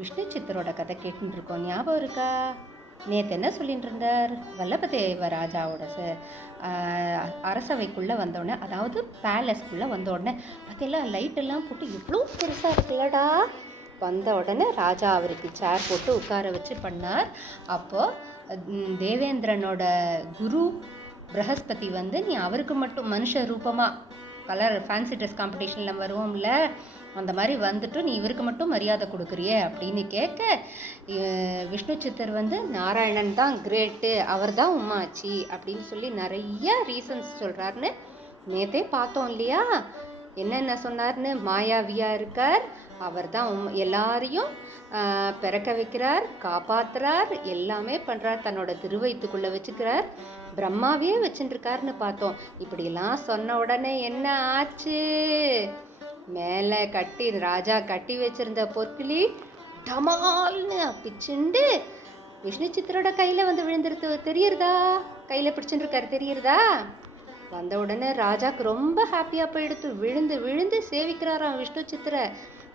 விஷ்ணு சித்தரோட கதை கேட்டுன்னு இருக்கோம். ஞாபகம் இருக்கா? நேற்று என்ன சொல்லிட்டு இருந்தார்? வல்லபதேவ ராஜாவோட அரசவைக்குள்ளே வந்தோடனே, அதாவது பேலஸ்க்குள்ளே வந்தோடனே பார்த்தீங்களா, லைட்டெல்லாம் போட்டு எவ்வளோ பெருசாக இருக்குல்லடா. வந்த உடனே ராஜா அவருக்கு சேர் போட்டு உட்கார வச்சு பண்ணார். அப்போது தேவேந்திரனோட குரு பிரகஸ்பதி வந்து, நீ அவருக்கு மட்டும் மனுஷ ரூபமாக கலர் ஃபேன்சி ட்ரெஸ் காம்படிஷனில் வருவோம்ல, அந்த மாதிரி வந்துட்டு நீ இவருக்கு மட்டும் மரியாதை கொடுக்குறியே அப்படின்னு கேட்க, விஷ்ணு சித்தர் வந்து நாராயணன் தான் கிரேட்டு, அவர் தான் உமாச்சி அப்படின்னு சொல்லி நிறைய ரீசன்ஸ் சொல்கிறாருன்னு நேற்றே பார்த்தோம் இல்லையா? என்னென்ன சொன்னார்னு. மாயாவியாக இருக்கார், அவர் தான் எல்லாரையும் பிறக்க வைக்கிறார், காப்பாற்றுறார், எல்லாமே பண்ணுறார், தன்னோட திருவயிற்றுக்குள்ளே வச்சுக்கிறார், பிரம்மாவே வச்சுட்டுருக்காருன்னு பார்த்தோம். இப்படிலாம் சொன்ன உடனே என்ன ஆச்சு? மேலே ராஜா கட்டி வச்சிருந்த பொற்கிளி டமால்னு பிச்சுண்டு விஷ்ணு சித்தரோட கையில் வந்து விழுந்துருது. தெரியுறதா? கையில் பிடிச்சுட்டு இருக்காரு, தெரியுறதா? வந்த உடனே ராஜாவுக்கு ரொம்ப ஹாப்பியாக போயிடுத்து. விழுந்து விழுந்து சேவிக்கிறாராம் விஷ்ணு சித்திரை.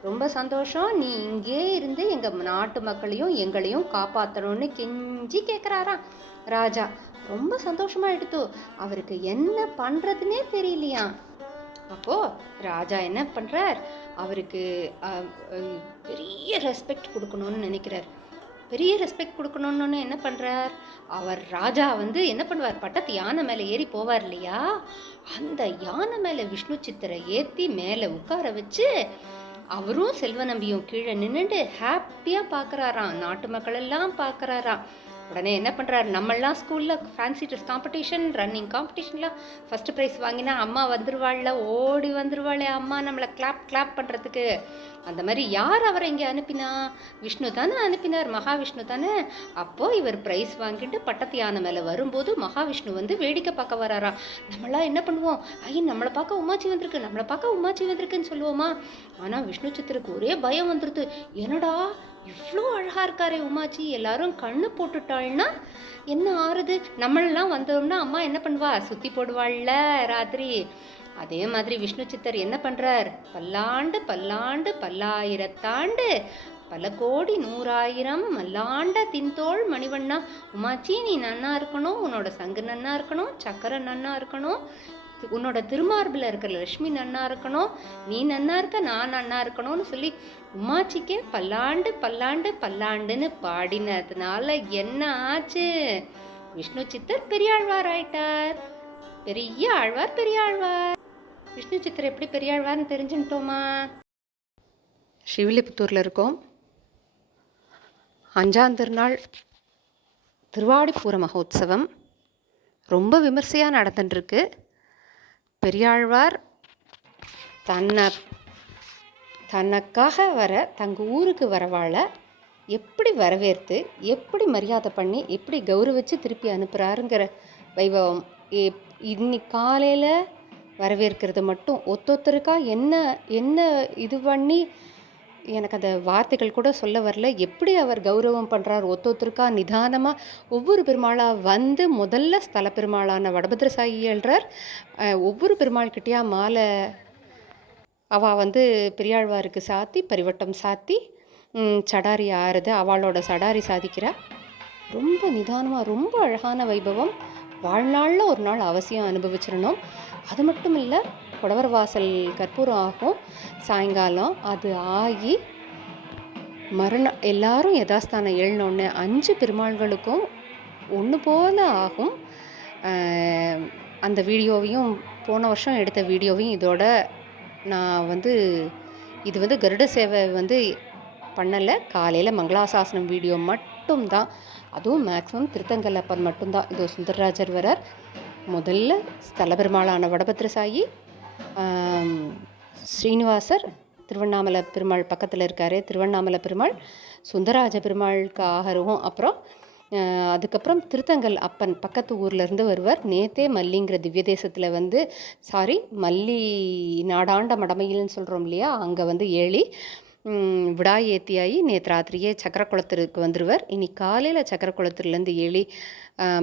ரொம்ப சந்தோஷம், நீ இங்கே இருந்து எங்கள் நாட்டு மக்களையும் எங்களையும் காப்பாற்றணும்னு கெஞ்சி கேட்குறாராம் ராஜா. ரொம்ப சந்தோஷமாக எடுத்து. அவருக்கு என்ன பண்ணுறதுனே தெரியலையா. அப்போது ராஜா என்ன பண்ணுறார், அவருக்கு பெரிய ரெஸ்பெக்ட் கொடுக்கணும்னு நினைக்கிறார். பெரிய ரெஸ்பெக்ட் கொடுக்கணுன்னு என்ன பண்ணுறார், அவர் ராஜா வந்து என்ன பண்ணுவார், பட்டத்து யானை மேலே ஏறி போவார் இல்லையா, அந்த யானை மேலே விஷ்ணு சித்தரை ஏற்றி மேலே உட்கார வச்சு அவரும் செல்வ நம்பியும் கீழே நின்றுட்டு ஹாப்பியாக பார்க்குறாராம். நாட்டு மக்கள் எல்லாம் பார்க்குறாராம். உடனே என்ன பண்ணுறாரு, நம்மளாம் ஸ்கூலில் ஃபேன்சி ட்ரெஸ் காம்படிஷன், ரன்னிங் காம்படிஷன்லாம் ஃபஸ்ட்டு ப்ரைஸ் வாங்கினா அம்மா வந்துருவாள்ல, ஓடி வந்துருவாளே அம்மா நம்மளை கிளாப் பண்ணுறதுக்கு. அந்த மாதிரி யார் அவரை இங்கே அனுப்பினா? விஷ்ணு தானே அனுப்பினார், மகாவிஷ்ணு தானே. அப்போது இவர் ப்ரைஸ் வாங்கிட்டு பட்டத்து யானை மேலே வரும்போது மகாவிஷ்ணு வந்து வேடிக்கை பார்க்க வராரா. நம்மளாம் என்ன பண்ணுவோம், நம்மளை பார்க்க உமாச்சி வந்திருக்கு, நம்மளை பார்க்க உமாச்சி வந்திருக்குன்னு சொல்லுவோமா? ஆனால் விஷ்ணு சித்தருக்கு ஒரே பயம் வந்துடுது. என்னடா இவ்வளோ அழகாக இருக்காரே உமாச்சி, எல்லாரும் கண்ணு போட்டுட்டாள்னா என்ன ஆறுது? நம்மளெல்லாம் வந்தோம்னா அம்மா என்ன பண்ணுவா, சுற்றி போடுவாள்ல ராத்திரி. அதே மாதிரி விஷ்ணு சித்தர் என்ன பண்ணுறார், பல்லாண்டு பல்லாண்டு பல்லாயிரத்தாண்டு பல கோடி நூறாயிரம் மல்லாண்ட தின்தோள் மணிவண்ணா, உமாச்சி நீ நன்னா இருக்கணும், உன்னோட சங்கு நன்னா இருக்கணும், சக்கரை நன்னா இருக்கணும், உன்னோட திருமார்பில் இருக்கிற லட்சுமி நன்னா இருக்கணும், நீ நன்னா இருக்க, நான் நன்னா இருக்கணும்னு சொல்லி உமாச்சிக்கே பல்லாண்டு பல்லாண்டு பல்லாண்டுன்னு பாடினதுனால என்ன ஆச்சு, விஷ்ணு சித்தர் பெரியாழ்வார் ஆயிட்டார். பெரிய ஆழ்வார், பெரியாழ்வார். விஷ்ணு சித்தர் எப்படி பெரியாழ்வார்னு தெரிஞ்சுட்டோமா? ஸ்ரீவில்லிபுத்தூரில் இருக்கோம். 5ஆம் திருநாள் திருவாடிப்பூர மகோத்சவம் ரொம்ப விமர்சையாக நடந்துட்டுருக்கு. பெரியாழ்வார் தனக்காக வர தங்கள் ஊருக்கு வரவாழ எப்படி வரவேற்று, எப்படி மரியாதை பண்ணி, எப்படி கௌரவிச்சு திருப்பி அனுப்புகிறாருங்கிற வைபவம். இன்னைக்கு காலையில் வரவேற்கிறது மட்டும் ஒத்தொத்தருக்கா என்ன என்ன இது பண்ணி எனக்கு அந்த வார்த்தைகள் கூட சொல்ல வரல. எப்படி அவர் கௌரவம் பண்ணுறார், ஒத்தொத்தருக்கா நிதானமாக ஒவ்வொரு பெருமாளாக வந்து முதல்ல ஸ்தல பெருமாளான வடபத்திர சாயி எழுறார். ஒவ்வொரு பெருமாள்கிட்டையா மாலை அவள் வந்து பெரியாழ்வாருக்கு சாத்தி பரிவட்டம் சாத்தி சடாரி ஆறுது, அவளோட சடாரி சாதிக்கிறார். ரொம்ப நிதானமாக, ரொம்ப அழகான வைபவம். வாழ்நாளில் ஒரு நாள் அவசியம் அனுபவிச்சிடணும். அது மட்டும் இல்லை, புடவர் வாசல் கற்பூரம் ஆகும் சாயங்காலம். அது ஆகி மறுநாள் எல்லாரும் யதாஸ்தானம் எழுனோடனே 5 பெருமாள்களுக்கும் ஒன்று போல ஆகும். அந்த வீடியோவையும் போன வருஷம் எடுத்த வீடியோவையும் இதோட நான் வந்து இது வந்து கருட சேவை வந்து பண்ணலை. காலையில் மங்களாசாசனம் வீடியோ மட்டும்தான், அதுவும் மேக்ஸிமம் திருத்தங்கல்லப்பன் மட்டும்தான். இதோ சுந்தரராஜர் வரார். முதல்ல ஸ்தல பெருமாளான வடபத்திர சாயி, ஸ்ரீனிவாசர் திருவண்ணாமலை பெருமாள் பக்கத்தில் இருக்கார், திருவண்ணாமலை பெருமாள், சுந்தரராஜ பெருமாளுக்கு ஆகரும். அதுக்கப்புறம் திருத்தங்கல் அப்பன் பக்கத்து ஊர்லேருந்து வருவார். நேத்தே மல்லிங்கிற திவ்ய தேசத்தில் வந்து மல்லி நாடாண்ட மடமையில்னு சொல்கிறோம் இல்லையா, அங்கே வந்து ஏழி விடா ஏத்தியாகி நேற்று ராத்திரியே சக்கரக்குளத்திற்கு வந்துடுவார். இன்னைக்கு காலையில் சக்கரக்குளத்துலேருந்து ஏழி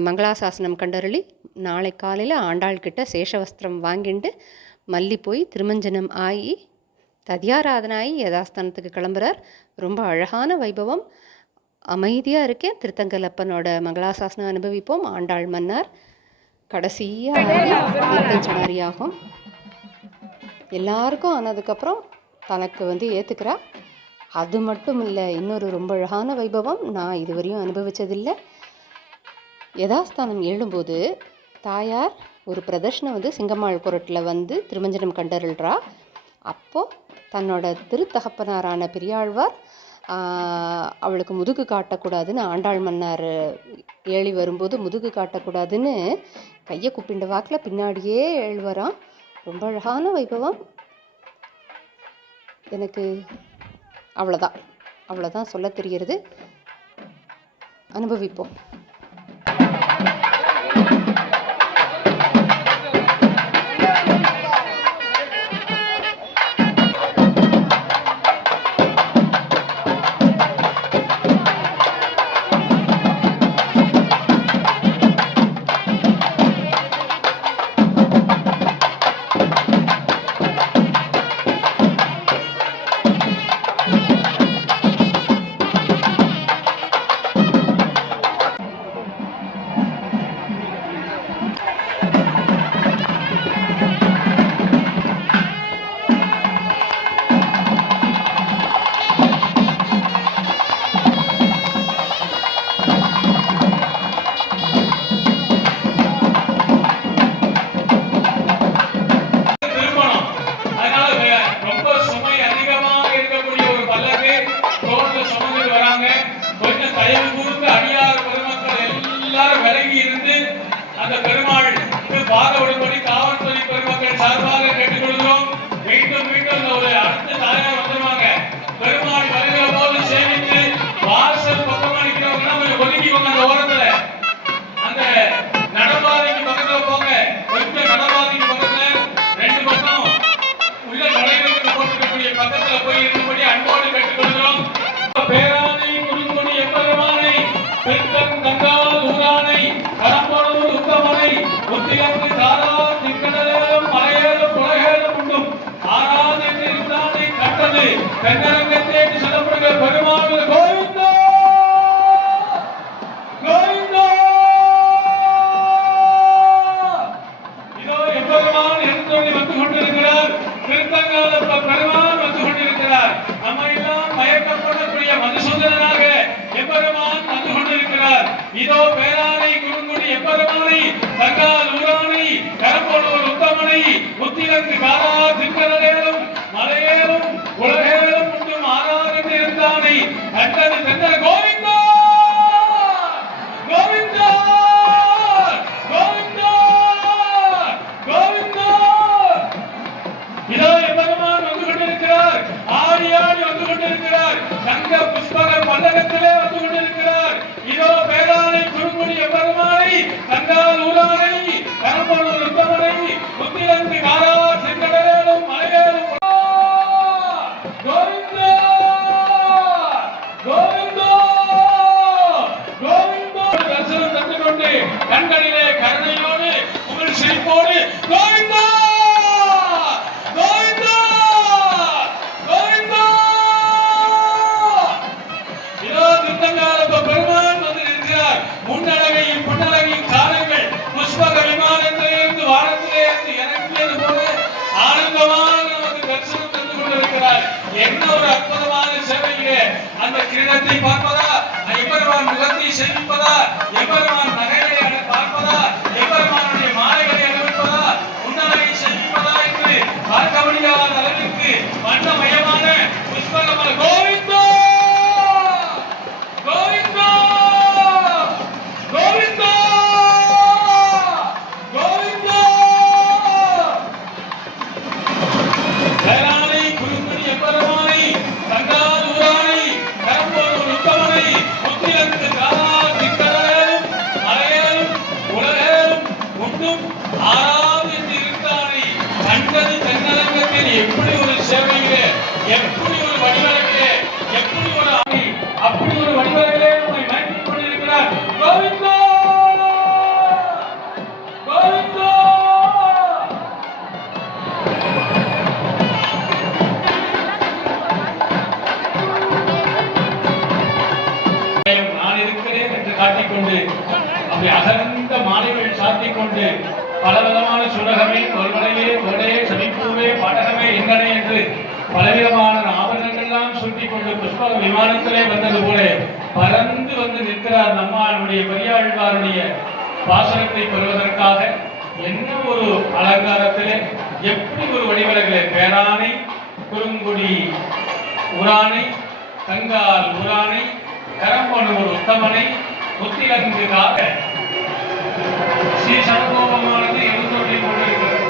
மங்களாசாசனம் கண்டருளி நாளை காலையில் ஆண்டாள்கிட்ட சேஷவஸ்திரம் வாங்கிட்டு மல்லி போய் திருமஞ்சனம் ஆகி ததியாராதனாயி யதாஸ்தானத்துக்கு கிளம்புறார். ரொம்ப அழகான வைபவம். அமைதியாக இருக்கேன். திருத்தங்கலப்பனோட மங்களாசாசனம் அனுபவிப்போம். ஆண்டாள் மன்னார் கடைசியாக நிர்த்தஞ்சனாரியாகும். எல்லாருக்கும் ஆனதுக்கப்புறம் தனக்கு ஏற்றுக்கிறா. அது மட்டும் இல்லை, இன்னொரு ரொம்ப அழகான வைபவம் நான் இதுவரையும் அனுபவித்ததில்லை. யதாஸ்தானம் எழும்போது தாயார் ஒரு பிரதர்ஷனை சிங்கம்மாள் குரட்டில் திருமஞ்சனம் கண்டருள்றா. அப்போது தன்னோட திருத்தகப்பனாரான பெரியாழ்வார் அவளுக்கு முதுகு காட்டக்கூடாதுன்னு, ஆண்டாள் மன்னார் ஏழி வரும்போது முதுகு காட்டக்கூடாதுன்னு கையை குப்பிண்ட வாக்கில் பின்னாடியே எழுவரான். ரொம்ப அழகான வைபவம். எனக்கு அவ்வளோதான் சொல்ல தெரிகிறது. அனுபவிப்போம். அந்த பெருமாள் பாதவிடும்படி காவல்துறை பெருமக்கள் சார்பாக கேட்டுக்கொள்கிறோம். மீண்டும் மீண்டும் ஒரு அடுத்த தாயார் வந்துருவாங்க. பெருமாள் வருகிற போது சேமித்து வாசல் பக்கமா நிற்கிறவங்க ஒதுக்கிக்கோங்க. அந்த ஓரத்துல அந்த நடபாதைக்கு பக்கத்துல போங்க. கொஞ்சம் நடபாதைக்கு பக்கத்துல ரெண்டு பக்கம் உள்ள நுழைவுக்கு போட்டிருக்கக்கூடிய பக்கத்துல போய் இருந்தபடி அன்போடு கேட்டுக்கொள்கிறோம். பேராணி குறுங்குடி எப்பெருமானை பெருக்கம் கங்கால் ஊரானை கரம்போடு உத்தமனை ஒத்திகந்து தாரா திக்கடலும் மலையேலும் உலகேலும் உண்டும் ஆராது என்று இருந்தானை கட்டது தென்னரங்கத்தே என்று சொல்லப்படுகிற பெருமாள் கோவிந்தா கோவிந்தா. இதோ எப்பெருமான் எழுந்தொழி வந்து கொண்டிருக்கிறார். திருத்தங்கால பெருமான் வந்து கொண்டிருக்கிறார். நம்ம எல்லாம் மயக்கப்படக்கூடிய மதுசூதனாக எப்பெருமான் வந்து கொண்டிருக்கிறார். இதோ பேரானை குறுங்குடி எப்பெருமானை தங்கால் ஊரானை கரம்போடு உத்தமனை முத்திரங்கு காரா திக்கடலேலும் மலையேலும் உலகேலும் உண்டும் ஆராதனை இருந்தானை கண்டது சென்ற கோவிந்தா கோவிந்தா கோவிந்தா கோவிந்தா. இதோ எப்பெருமான் வந்து கொண்டிருக்கிறார். ஆடி ஆடி வந்து கொண்டிருக்கிறார். சங்க புஷ்பக பல்லகத்திலே வந்து கொண்டிருக்கிறார். இதோ பேரானை குறுங்குடி எப்பெருமானை தங்கால் ஊரானை கரம்போடு உத்தமனை முத்திரங்கு காரா திக்கடலேலும் மலையேலும் கோவிந்தா கோவிந்தா கோவிந்தா. தரிசனம் தந்து கொண்டு கண்களிலே கருணையோடு உங்கள் சிரிப்போடு கோவிந்தா கோவிந்தா கோவிந்தா. இதோ திருத்தங்கால பெருமான் வந்து இருக்கிறார். முன்னழகையும் பொன்னழகையும் காலங்கள் புஷ்பக விமானத்திலிருந்து வானத்திலிருந்து இறங்கியது போல ஆனந்தமாக நமக்கு தரிசனம் தந்து கொண்டிருக்கிறார். என்ன ஒரு அற்புதமான சேவையிலே அந்த கிரீடத்தை பார்ப்பதா, எம்பெருமான் முகத்தை சேமிப்பதா, எம்பெருமான் நகைகளை பார்ப்பதா, எம்பெருமானுடைய மாலைகளை அனுபவிப்பதா, முன்னழகை சேமிப்பதா என்று பார்க்க முடியாத அளவிற்கு வண்ணமயமான புஷ்பகமான கோவிந்தா கோவிந்தா கோவிந்தா கோவிந்தா. பேரானை குறுங்குடி எப்பெருமானை தங்கால் ஊரானை கரம்போடு உத்தமனை முத்திரங்கு காரா அப்படி அகர்ந்த மாலைகள் சாத்திக் கொண்டு பலவிதமான சுடகமே தொல்வடையே தொடையே சமிப்பூவே படகமே எங்கனே என்று பலவிதமான ஆபரணங்கள்லாம் சுட்டிக் கொண்டு புஷ்ப விமானத்திலே வந்தது போல பறந்து வந்து நிற்கிறார் நம்மளுடைய பெரியாழ்வாருடைய பாசனத்தை பெறுவதற்காக. என்ன ஒரு அலங்காரத்திலே, எப்படி ஒரு வடிவழகிலே, பேரானை குறுங்குடி உரானை தங்கால் உரானை கரம்பனூர் உத்தமனை முத்திலங்குக்காக ஸ்ரீ சடகோபமானது எழுந்தொன்றிக் கொண்டிருக்கிறது.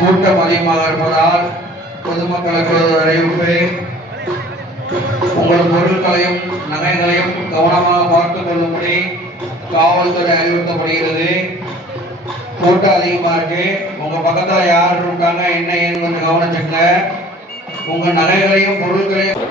கூட்டம் அதிகமாக இருப்பதால் பொதுமக்களுக்கு ஒரு அறிவிப்பு. உங்கள் பொருட்களையும் நகைகளையும் கவனமாக பார்த்துக் கொள்ளும்படி காவல்துறை அறிவுறுத்தப்படுகிறது. கூட்டம் அதிகமாக இருக்கு. உங்க பக்கத்துல யார் இருக்காங்க, என்ன ஏன்னு கொஞ்சம் கவனிச்சுங்க. உங்க நகைகளையும் பொருட்களையும்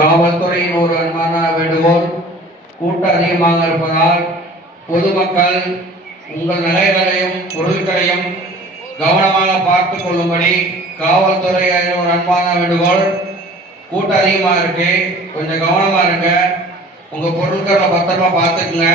காவல்துறையின் ஒரு அன்பான வேண்டுகோள். கூட்டம் அதிகமாக இருப்பதால் பொதுமக்கள் உங்கள் நகைகளையும் பொருட்களையும் கவனமாக பார்த்துக் கொள்ளும்படி காவல்துறை ஒரு அன்பான வேண்டுகோள். கூட்டம் அதிகமாக இருக்கு, கொஞ்சம் கவனமா இருங்க. உங்க பொருட்களை பத்திரமா பார்த்துக்குங்க.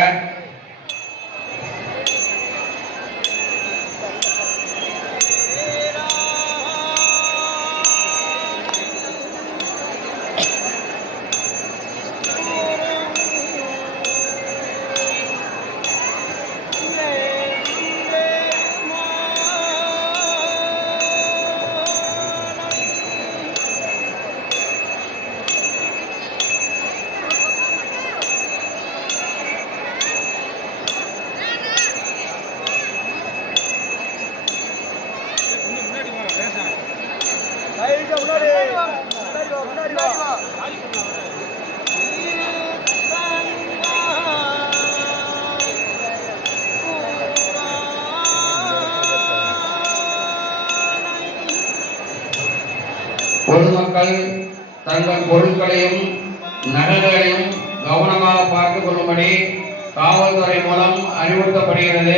பொதுமக்கள் தங்கள் பொருட்களையும் நகைகளையும் கவனமாக பார்த்துக் கொள்ளும்படி காவல்துறை மூலம் அறிவுறுத்தப்படுகிறது.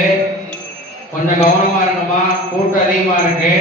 கொஞ்சம் கவனமா இருக்குமா, கூட்டம் அதிகமா இருக்கு.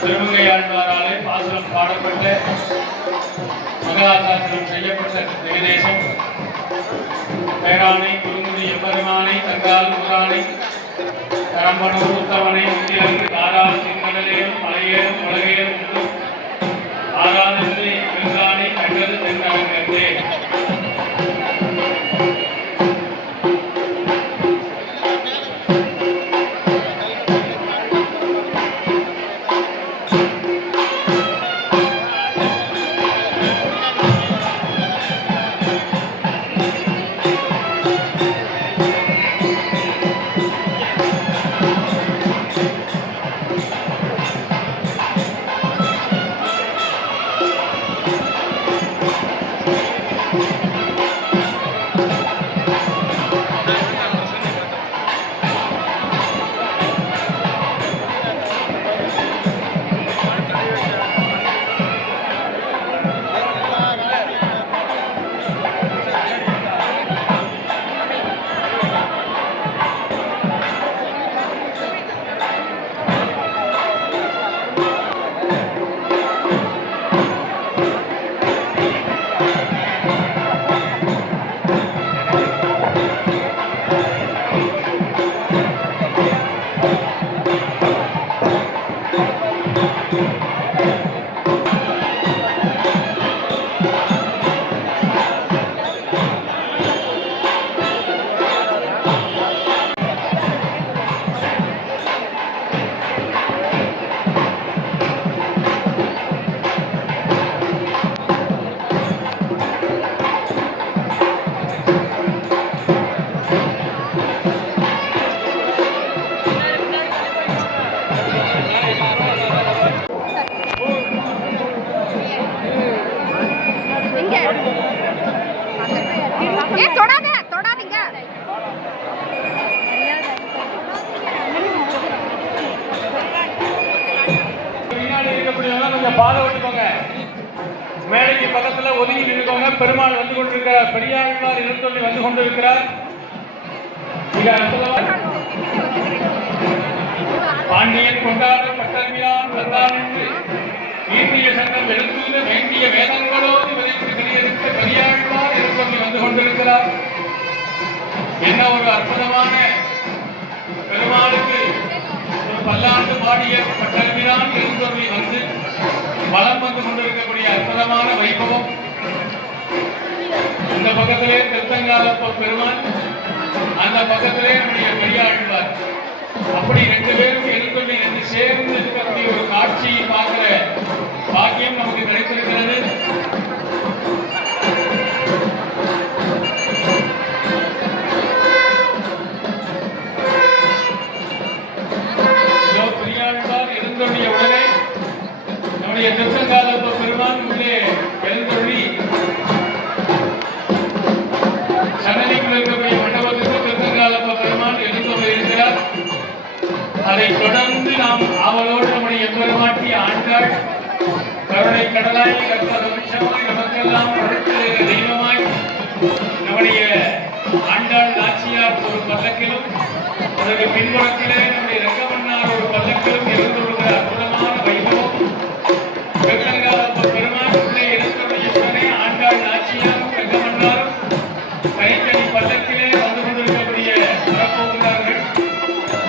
திருமங்கையாழ்வாராலே பாசுரம் பாடப்பட்ட மங்களாசாசனம் செய்யப்பட்ட திவ்யதேசம் பேரானை குருமுதி எம்பெருமானை தங்கால் ஊரானை கரம்பனூர் உத்தமனை இந்தியாவுக்கு தாராள் திங்கடலேயும் மலையேறும் உலகேறும் ஆராதனை பெருங்கானை கண்டது தென்னரங்கத்தே. தொடாத தொடாதீங்க. பின்னாடி இருக்கக்கூடியவங்க கொஞ்சம் பாதை விட்டுக்கோங்க. மேடைக்கு பக்கத்துல ஒதுங்கி நிற்கோங்க. பெருமாள் வந்து கொண்டிருக்கிறார். பெரியாழ்வார் எழுந்தொள்ளி வந்து கொண்டிருக்கிறார். மிக அற்புதமாக பாண்டியன் கொண்டாடும் பட்டர்மியான் வந்தான் என்று இந்திய சங்கம் எழுந்துள்ள வேண்டிய வேதங்களோடு விதைத்து வெளியெடுத்த பெரியாழ்வார் எழுந்தொள்ளி வந்து கொண்டிருக்கிறார். என்ன ஒரு அற்புதமான பெருமாளுக்கு ஒரு பல்லாண்டு பாடிய பட்டர்மியான் எழுந்தொள்ளி வந்து வலம் வந்து கொண்டிருக்கக்கூடிய அற்புதமான வைபவம். இந்த பக்கத்திலே திருத்தங்காலப்ப பெருமான், அந்த பக்கத்திலே நம்முடைய பெரியாழ்வார். அப்படி ரெண்டு பேரும் எழுந்தொள்ளி ரெண்டு சேர்ந்து இருக்கக்கூடிய ஒரு காட்சியை பார்க்கிற பாக்கியம் நமக்கு கிடைத்திருக்கிறது. பெரியாழ்வார் எழுந்தொள்ளிய உடனே நம்முடைய திருத்தங்காலப்ப பெருமான் உள்ளே எழுந்தொள்ளி சன்னதிக்குள் இருக்கக்கூடிய மண்டபத்திற்கு திருத்தங்காலப்ப பெருமான் எழுந்தொள்ளி இருக்கிறார். அதைத் தொடர்ந்து நாம் அவளோடு நம்முடைய எம்பெருமாட்டி ஆண்டாள் கருணை கடலாய் கற்பக வம்சமாய் நமக்கெல்லாம் படுத்துகிற தெய்வமாய் நம்முடைய ஆண்டாள் நாச்சியார் ஒரு பல்லக்கிலும் அதற்கு பின்புறத்திலே நம்முடைய ரங்கமன்னார் ஒரு பல்லக்கிலும் எழுந்துள்ள அற்புதமான வைபவம். திருத்தங்காலப்ப பெருமான் உள்ளே எழுந்துள்ள உடனே ஆண்டாள் நாச்சியாரும் ரங்கமன்னாரும் கைத்தறி பல்லக்கிலே வந்து கொண்டிருக்கக்கூடிய வரப்போகிறார்கள்.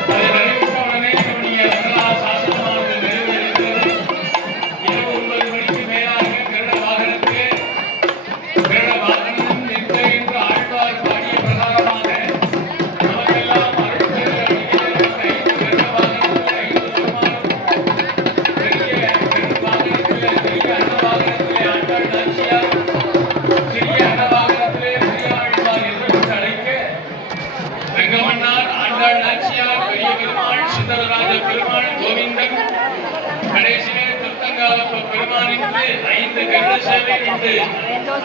அதை நிறைவுற்ற உடனே நம்முடைய வரலாறு சாசனமானது நிறைவேறுகிறது. இரவு 9 மணிக்கு மேலாக கருட வாகனத்திலே கருட வாகனம் நிற்க என்று ஆழ்வார் பாடிய பிரகாரமாக நமக்கெல்லாம் அருள் பெருக அடிக்கிறவர்கள் 5 கருட வாகனத்தில் 5 பெருமாளும் பெரிய கருட வாகனத்திலே பெரிய அன்ன வாகனத்திலே ஆண்டாள் நாச்சியார் சிறிய அன்ன வாகனத்திலே பெரியாழ்வார் என்று அழைக்க ரங்கமன்னார் ஆண்டாள் நாச்சியார் பெரிய பெருமாள் சித்தரராஜ பெருமாள் கோவிந்தன் கடைசியிலே திருத்தங்காலப்ப பெருமான் என்று 5 கருட சேவை என்று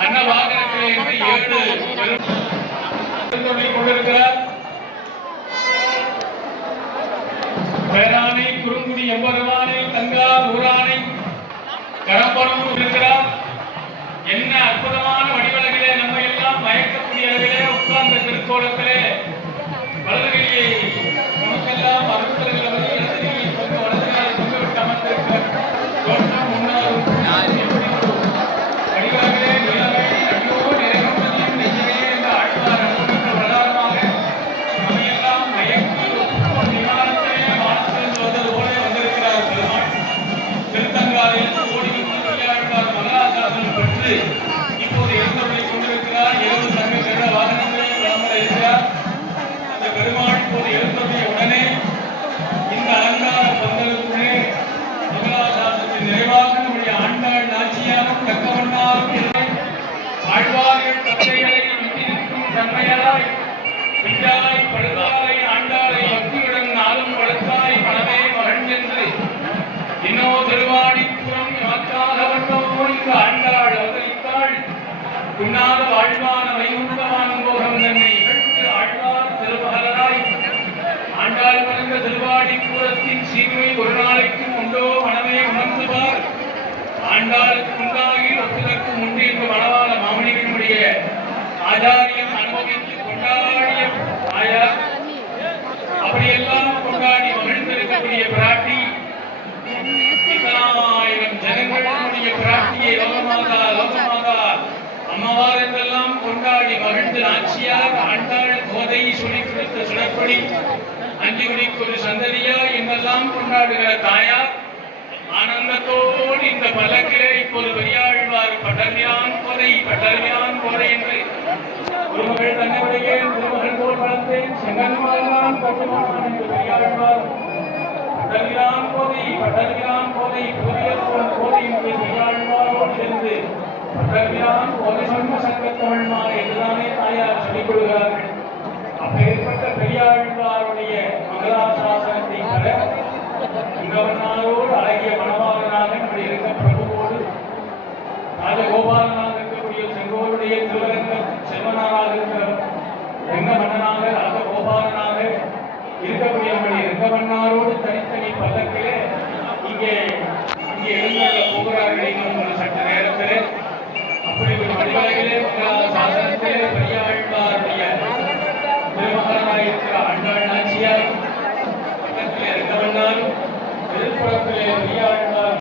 அன்ன வாகனத்திலே என்று 7 பெருந்தொழி கொண்டிருக்கிறார். பேரானை குறுங்குடி எம்பெருமானை தங்கா ஊரானை கரம்பரம் இருக்கிறார். என்ன அற்புதமான வடிவழகிலே நம்ம எல்லாம் மயக்கக்கூடிய அளவிலே உட்கார்ந்த திருக்கோலத்திலே வலதுகையை நமக்கெல்லாம் அருட்தல்களை இடதுகையை கொண்டு வலதுகையை கொண்டு விட்டு அமர்ந்திருக்கிறார். தோற்றம் முன்னாள் வடிவழகிலே நிலவை ஐயோ நிறைவதையும் நெஞ்சிலே என்ற ஆழ்வார் அனுபவித்த பிரகாரமாக நம்மையெல்லாம் மயக்கி விமானத்திலே வானத்திலிருந்து வந்தது போல வந்திருக்கிறார் பெருமாள். திருத்தங்காலில் ஓடி பெரியாழ்வார் மகராசாசனம் பெற்று இப்போது எழுந்தொள்ளி கொண்டிருக்கிறார். இரவு தங்க கருட வாகனத்திலே விளம்பர இருக்கிறார். அந்த பெருமாள் இப்போது எழுந்தொள்ளிய உடனே இந்த அலங்கார பந்தலுக்குள்ளே மகராசாசனத்தின் நிறைவாக நம்முடைய ஆண்டாள் நாச்சியாரும் ரங்கமன்னாரும் ஆழ்வார்கள் தந்தைகளை விட்டிருக்கும் தன்மையராய் பிஞ்சாய் பழுதாய் ஆண்டாளை பக்தியுடன் நாளும் பழுத்தாய் மனமே மகிழ்ந்தென்று இன்னோ திருவாடிப்புறம் எமக்காக வந்தோ இங்கு ஆண்டாள் அவதரித்தாள். உண்ணாத வாழ்வான வைகுண்டவான் போகம் தன்னை இகழ்த்து ஆழ்வார் திருமகளாய் ஆண்டாள் மறந்த திருவாடிப்புறத்தின் சீர்மை ஒரு நாளைக்கும் உண்டோ மனமே உணர்ந்துவார். ஆண்டாளுக்கு உண்டாகி ஒப்புதற்கு முன்பு என்று மணவாள மாமணிகளுடைய ஆச்சாரியம் அனுபவித்து கொண்டாடிய ஆயார். அப்படியெல்லாம் கொண்டாடி மகிழ்ந்திருக்கக்கூடிய பிராட்டி இத்தனாயிரம் ஜனங்களுடைய பிராட்டியை லோகமாதா லோகமாதா அம்மவார் என்றெல்லாம் கொண்டாடி மகிழ்ந்து நாச்சியார் ஆண்டாள் கோதை சுழி கொடுத்த சுடப்படி அஞ்சுகுடிக்கு ஒரு சந்ததியா என்றெல்லாம் கொண்டாடுகிற தாயார் ஆனந்தத்தோடு இந்த பல்லக்கிலே இப்போது பெரியாழ்வார் பட்டர்மியான் கோதை என்று ஒருமகள் தன்னுடைய திருமகள் போல் வளர்த்தேன் செங்கன்மான் கட்டுமான் என்று பெரியாழ்வார் பட்டர்மியான் கோதை புதியல் போல் கோதை என்று பெரியாழ்வாரோடு சேர்ந்து பட்டர்மியான் கோதை சொன்ன சங்கத்தமிழ்மான் என்றுதானே தாயார் சொல்லிக் கொள்கிறார்கள். அப்பேற்பட்ட பெரியாழ்வாருடைய மங்களாசாசனத்தை பெற இங்கவனாரோடு அழகிய மணவாளனாக நம்முடைய இருக்க பிரபுவோடு ராஜகோபாலனாக இருக்கக்கூடிய செங்கோலுடைய திருவரங்க செல்வனாராக இருக்கிற இருக்கக்கூடியபடி ரங்கவண்ணாரோடு தனித்தனி பல்லக்கிலே இங்கே இங்கே எழுந்தருள போகிறார்கள் இன்னும் ஒரு சற்று நேரத்திலே. அப்படி ஒரு வழிவகையிலே சாசனத்திலே பெரியாழ்வாருடைய திருமகனாக இருக்கிற ஆண்டாள் நாச்சியார் பக்கத்திலே ரங்கவண்ணாரும் எதிர்ப்புறத்திலே பெரியாழ்வார்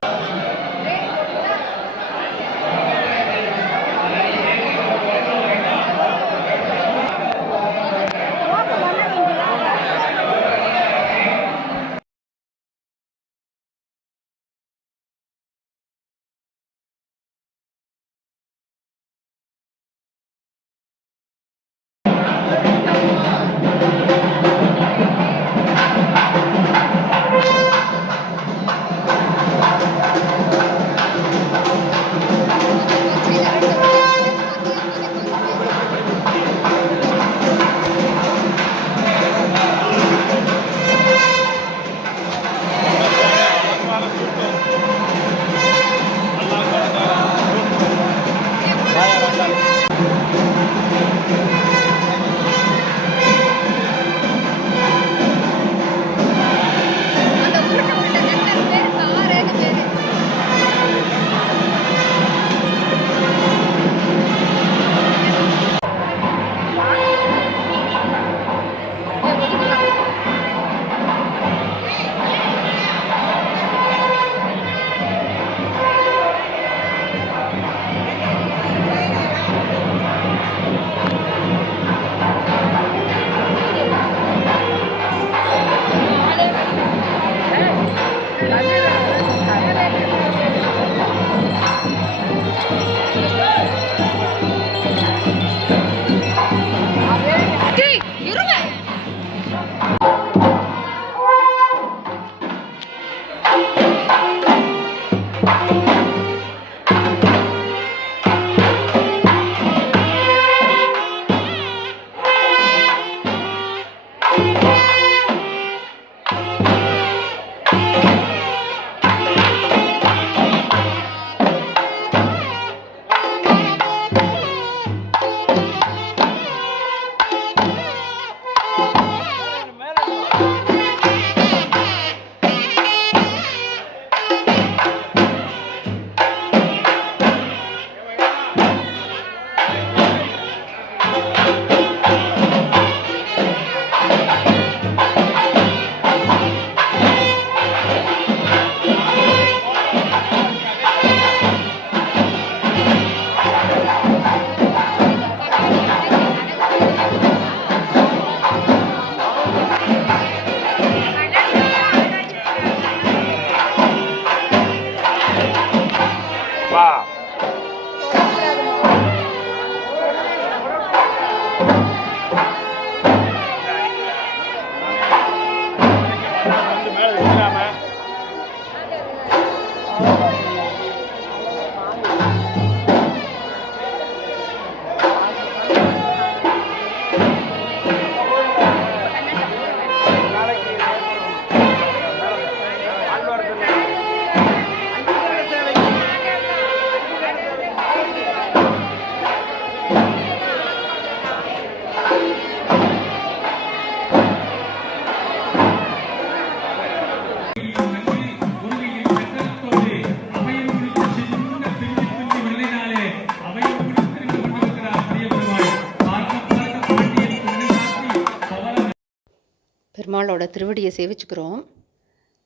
பெருமாளோட திருவடியை சேவிச்சுக்கிறோம்.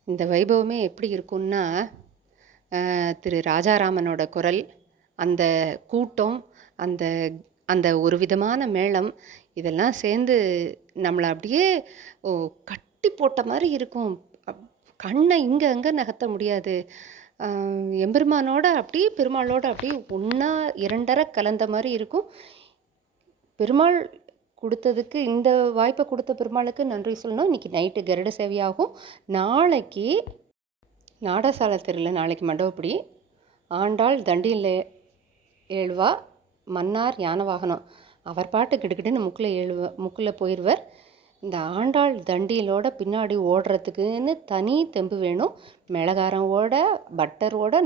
இந்த வைபவமே எப்படி இருக்கும்னா, திரு ராஜாராமனோட குரல், அந்த கூட்டம், அந்த அந்த ஒரு விதமான மேளம், இதெல்லாம் சேர்ந்து நம்மளை அப்படியே கட்டி போட்ட மாதிரி இருக்கும். கண்ணை இங்கே அங்கே நகர்த்த முடியாது. எம்பெருமானோட அப்படியே பெருமாளோட அப்படியே ஒன்றா இரண்டரை கலந்த மாதிரி இருக்கும். பெருமாள் கொடுத்ததுக்கு, இந்த வாய்ப்பை கொடுத்த பெருமாளுக்கு நன்றி சொல்லணும். இன்றைக்கி நைட்டு கருட சேவையாகும். நாளைக்கு நாடசாலை தெருவில் நாளைக்கு மண்டபப்படி ஆண்டாள் தண்டியில் ஏழுவா, மன்னார் யானை வாகனம். அவர் பாட்டு கிடுக்கிட்டுன்னு முக்கில் போயிடுவர். இந்த ஆண்டாள் தண்டியலோட பின்னாடி ஓடுறதுக்குன்னு தனி தெம்பு வேணும். மிளகாரம் ஓட, பட்டர் ஓட,